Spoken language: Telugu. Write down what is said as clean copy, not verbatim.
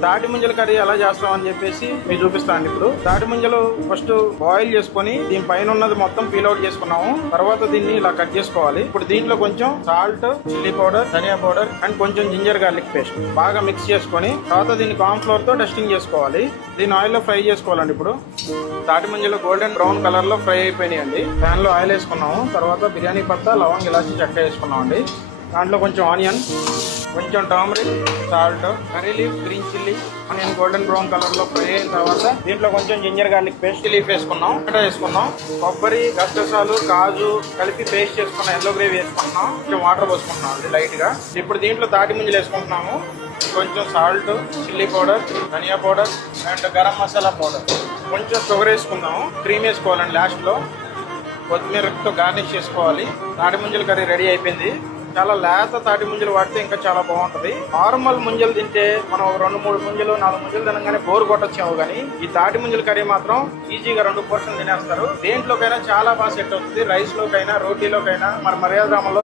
తాటి ముంజల కర్రీ ఎలా చేస్తామని చెప్పేసి మీకు చూపిస్తాను. ఇప్పుడు తాటి ముంజలు ఫస్ట్ బాయిల్ చేసుకొని దీని పైన ఉన్నది మొత్తం పీల్ అవుట్ చేసుకున్నాము. తర్వాత దీన్ని ఇలా కట్ చేసుకోవాలి. ఇప్పుడు దీంట్లో కొంచెం సాల్ట్, చిల్లీ పౌడర్, ధనియా పౌడర్ అండ్ కొంచెం జింజర్ గార్లిక్ పేస్ట్ బాగా మిక్స్ చేసుకొని తర్వాత దీన్ని కార్న్ ఫ్లోర్ తో డస్టింగ్ చేసుకోవాలి. దీన్ని ఆయిల్ లో ఫ్రై చేసుకోవాలండి. ఇప్పుడు తాటి ముంజలు గోల్డెన్ బ్రౌన్ కలర్ లో ఫ్రై అయిపోయినాయండి. ప్యాన్ లో ఆయిల్ వేసుకున్నాము. తర్వాత బిర్యానీ పత్తా, లవంగ్, ఇలాచి, చెక్క వేసుకున్నాం అండి. దాంట్లో కొంచెం ఆనియన్, కొంచెం turmeric, salt, curry leaf, green chilli, onion golden brown colour లో ఫ్రై అయిన తర్వాత దీంట్లో కొంచెం జింజర్ గార్లిక్ పేస్ట్, లీఫ్ వేసుకున్నాం, వేసుకున్నాం, కొబ్బరి, గసగసాలు, కాజు కలిపి పేస్ట్ చేసుకున్నాం, ఎల్లో గ్రేవీ వేసుకుంటున్నాం, కొంచెం వాటర్ పోసుకుంటున్నాం అండి లైట్ గా. ఇప్పుడు దీంట్లో తాటి ముంజలు వేసుకుంటున్నాము. కొంచెం సాల్ట్, చిల్లీ పౌడర్, ధనియా powder and garam masala powder, కొంచెం షుగర్ వేసుకుందాము. క్రీమ్ వేసుకోవాలండి లాస్ట్ లో. కొత్తిమీరతో గార్నిష్ చేసుకోవాలి. తాటి ముంజల కర్రీ రెడీ అయిపోయింది. చాలా లేత తాటి ముంజలు వాడితే ఇంకా చాలా బాగుంటది. నార్మల్ ముంజలు తింటే మనం 2-3 ముంజలు 4 ముంజలు తినగానే బోరు కొట్టొచ్చాము, కానీ ఈ తాటి ముంజల కర్రీ మాత్రం ఈజీగా 2 పోర్షన్ తినేస్తారు. దేంట్లోకైనా చాలా బాగా సెట్ అవుతుంది. రైస్ లోకైనా, రోటీలోకైనా, మరి మర్యాద